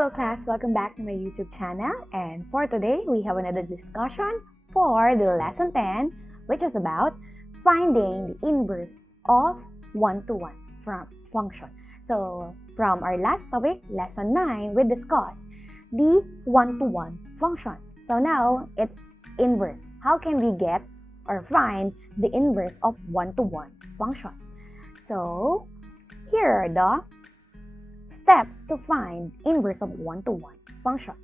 Hello class, welcome back to my YouTube channel, and for today we have another discussion for the lesson 10, which is about finding the inverse of one-to-one function. So from our last topic, lesson 9, we discussed the one-to-one function. So now it's inverse. How can we get or find the inverse of one-to-one function? So here are the steps to find inverse of one-to-one function.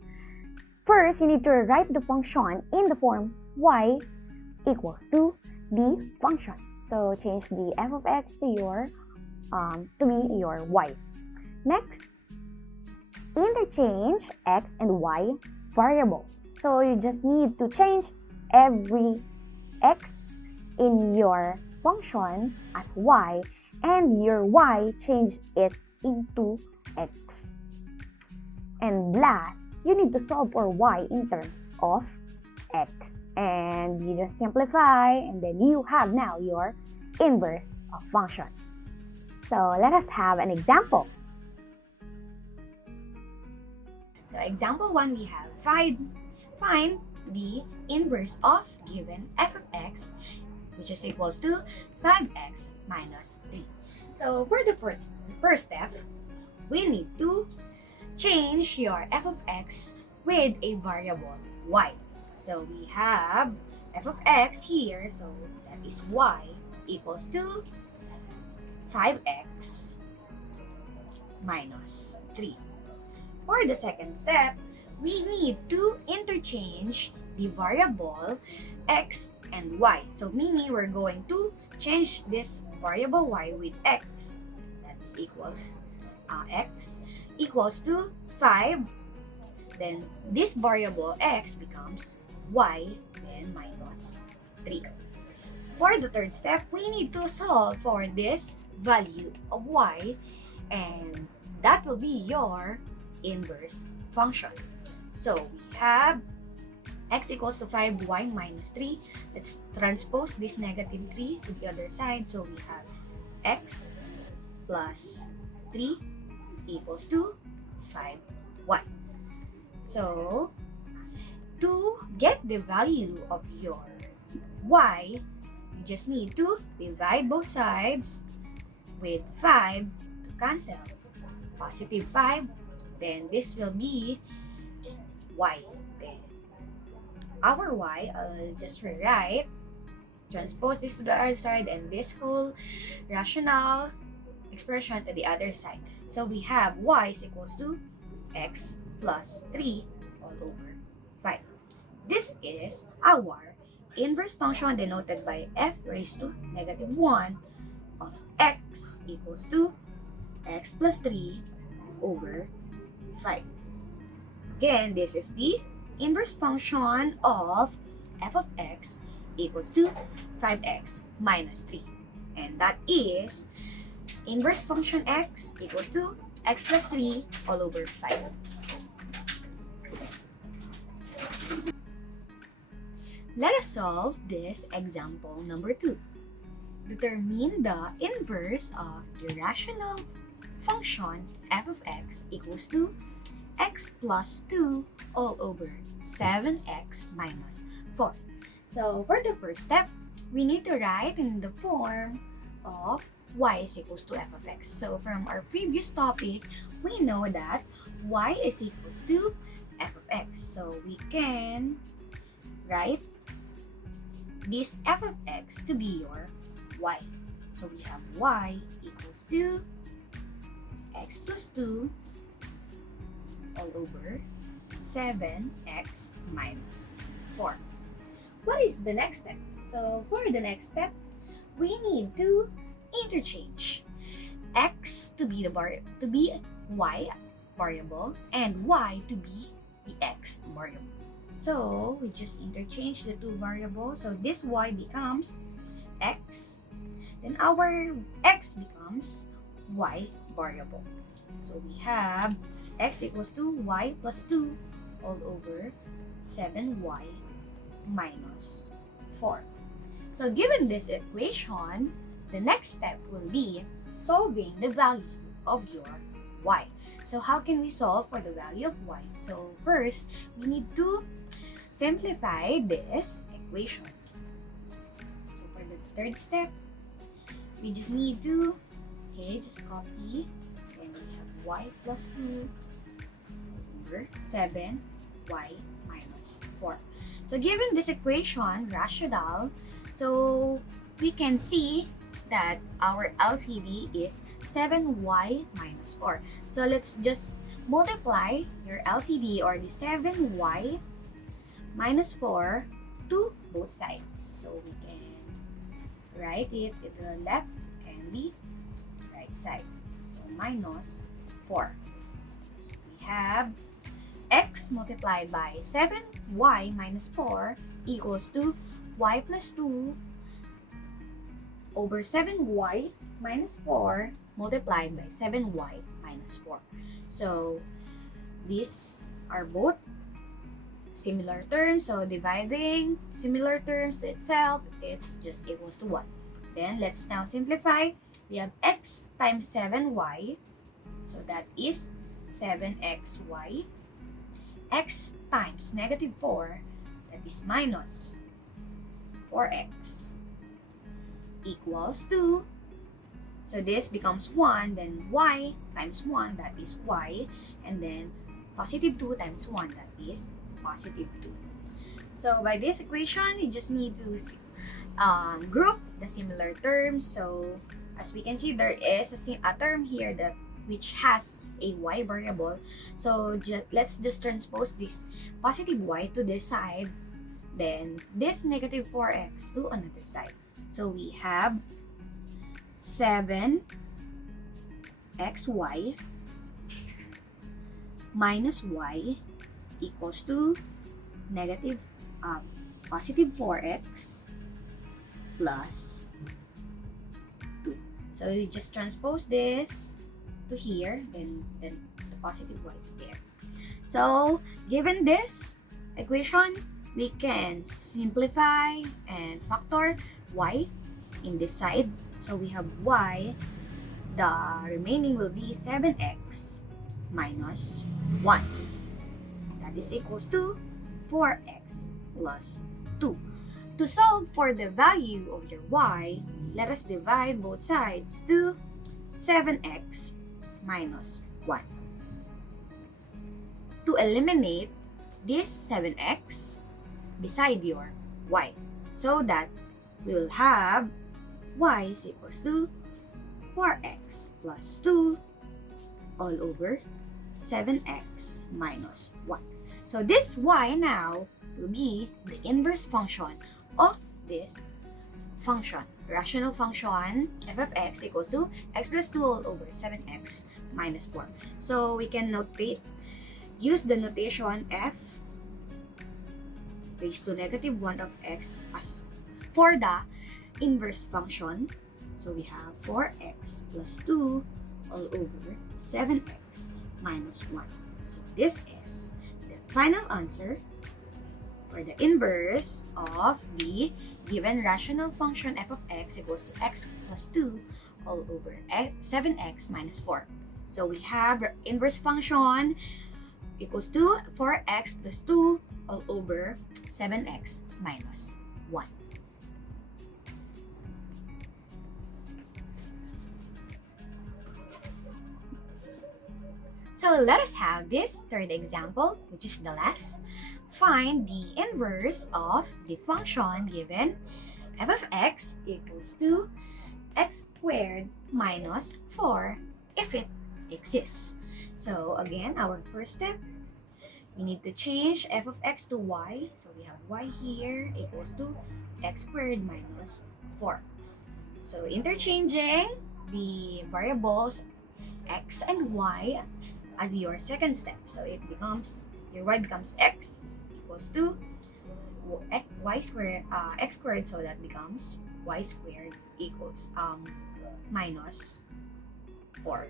First, you need to write the function in the form y equals to the function. So change the f of x to be your y. Next, interchange x and y variables. So you just need to change every x in your function as y, and your y change it into x. And last, you need to solve for y in terms of x. And you just simplify, and then you have now your inverse of function. So let us have an example. So example 1, we have find the inverse of given f of x, which is equals to 5x minus 3. So for the first step, we need to change your f of x with a variable y. So we have f of x here, so that is y equals to 5x minus 3. For the second step, we need to interchange the variable x and y. So meaning we're going to change this variable y with x. That is equals x equals to 5. Then this variable x becomes y, then minus 3. For the third step, we need to solve for this value of y, and that will be your inverse function. So we have x equals to 5y minus 3. Let's transpose this negative 3 to the other side. So we have x plus 3 equals to 5y. So to get the value of your y, you just need to divide both sides with 5 to cancel. Positive 5, then this will be y. Then our y, I'll just rewrite, transpose this to the other side, and this whole rational expression to the other side. So we have y is equals to x plus 3 all over 5. This is our inverse function denoted by f raised to negative 1 of x equals to x plus 3 over 5. Again, this is the inverse function of f of x equals to 5x minus 3. And that is inverse function x equals to x plus 3 all over 5. Let us solve this example number 2. Determine the inverse of the rational function f of x equals to x plus 2 all over 7x minus 4. So for the first step, we need to write in the form of y is equals to f of x. So from our previous topic, we know that y is equals to f of x. So we can write this f of x to be your y. So we have y equals to x plus 2 all over 7x minus 4. What is the next step? So for the next step, we need to interchange x to be y variable and y to be the x variable. So we just interchange the two variables. So this y becomes x, then our x becomes y variable. So we have x equals to y plus 2 all over 7y minus 4. So given this equation, the next step will be solving the value of your y. So how can we solve for the value of y? So first, we need to simplify this equation. So for the third step, we just need to, just copy, and we have y plus 2 over 7y minus 4. So given this equation, rational, so we can see that our LCD is 7y minus 4. So let's just multiply your LCD or the 7y minus 4 to both sides. So we can write it to the left and the right side. So minus 4. So we have x multiplied by 7y minus 4 equals to y plus 2 over 7y minus 4 multiplied by 7y minus 4. So these are both similar terms, so dividing similar terms to itself, it's just equals to 1. Then let's now simplify. We have x times 7y, so that is 7xy. X times negative 4, that is minus 4x, equals to, so this becomes 1, then y times 1, that is y, and then positive 2 times 1, that is positive 2. So by this equation, you just need to group the similar terms. So as we can see, there is a term here that which has a y variable. So let's just transpose this positive y to this side, then this negative 4x to another side. So we have 7xy minus y equals to negative positive 4x plus 2. So we just transpose this to here, then the positive y there. So given this equation, we can simplify and factor y in this side. So we have y, the remaining will be 7x minus 1. That is equals to 4x plus 2. To solve for the value of your y, let us divide both sides to 7x minus 1. To eliminate this 7x beside your y, so that we will have y is equals to 4x plus 2 all over 7x minus 1. So this y now will be the inverse function of this function, rational function f of x equals to x plus 2 all over 7x minus 4. So we can use the notation f raised to negative 1 of x as for the inverse function. So we have 4x plus 2 all over 7x minus 1. So this is the final answer for the inverse of the given rational function f of x equals to x plus 2 all over 7x minus 4. So we have inverse function equals to 4x plus 2 all over 7x minus 1. So let us have this third example, which is the last. Find the inverse of the function given f of x equals to x squared minus 4 if it exists. So again, our first step, we need to change f of x to y. So we have y here equals to x squared minus 4. So interchanging the variables x and y as your second step. So it becomes, your y becomes x equals to y squared, x squared, so that becomes y squared equals minus 4.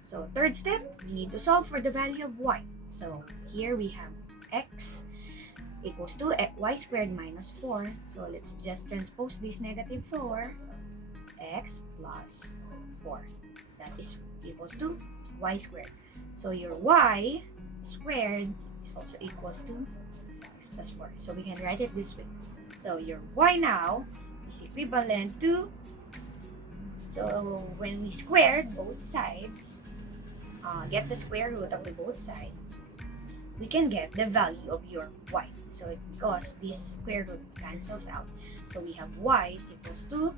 So third step, we need to solve for the value of y. So here we have x equals to y squared minus 4. So let's just transpose this negative 4, x plus 4. That is equals to y squared. So your y squared is also equals to x plus 4. So we can write it this way. So your y now is equivalent to, so when we squared both sides, get the square root of the both sides, we can get the value of your y. So because this square root cancels out, so we have y is equals to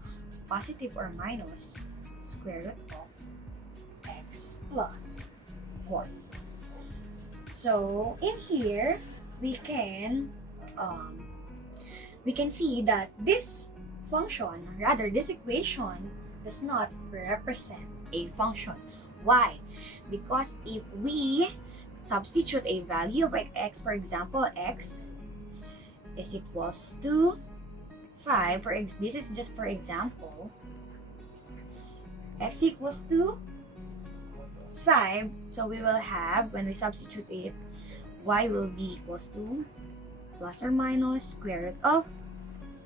positive or minus square root of x plus 4. So in here, we can see that this function, rather this equation, does not represent a function. Why? Because if we substitute a value of x, for example, x is equals to 5, this is just for example, x equals to 5, so we will have, when we substitute it, y will be equals to plus or minus square root of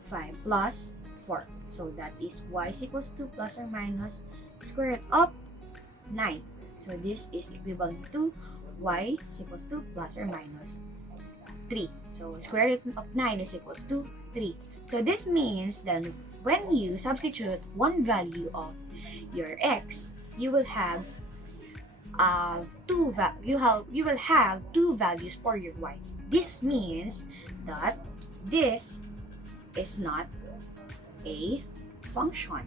5 plus 4. So that is y is equals to plus or minus square root of 9. So this is equivalent to y is equals to plus or minus 3. So square root of 9 is equals to 3. So this means that when you substitute one value of your x, you will have two values for your y. This means that this is not a function.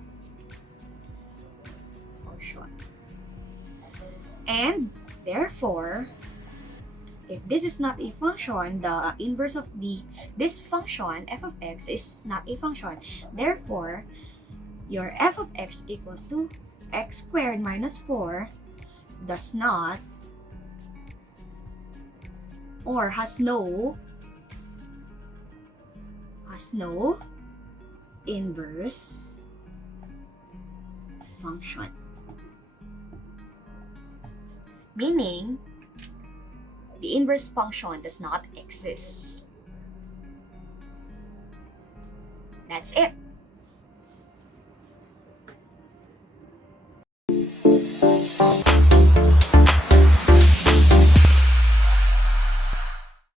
And therefore, if this is not a function, the inverse of this function, f of x, is not a function. Therefore, your f of x equals to x squared minus 4 does not, or has no inverse function. Meaning, the inverse function does not exist. That's it.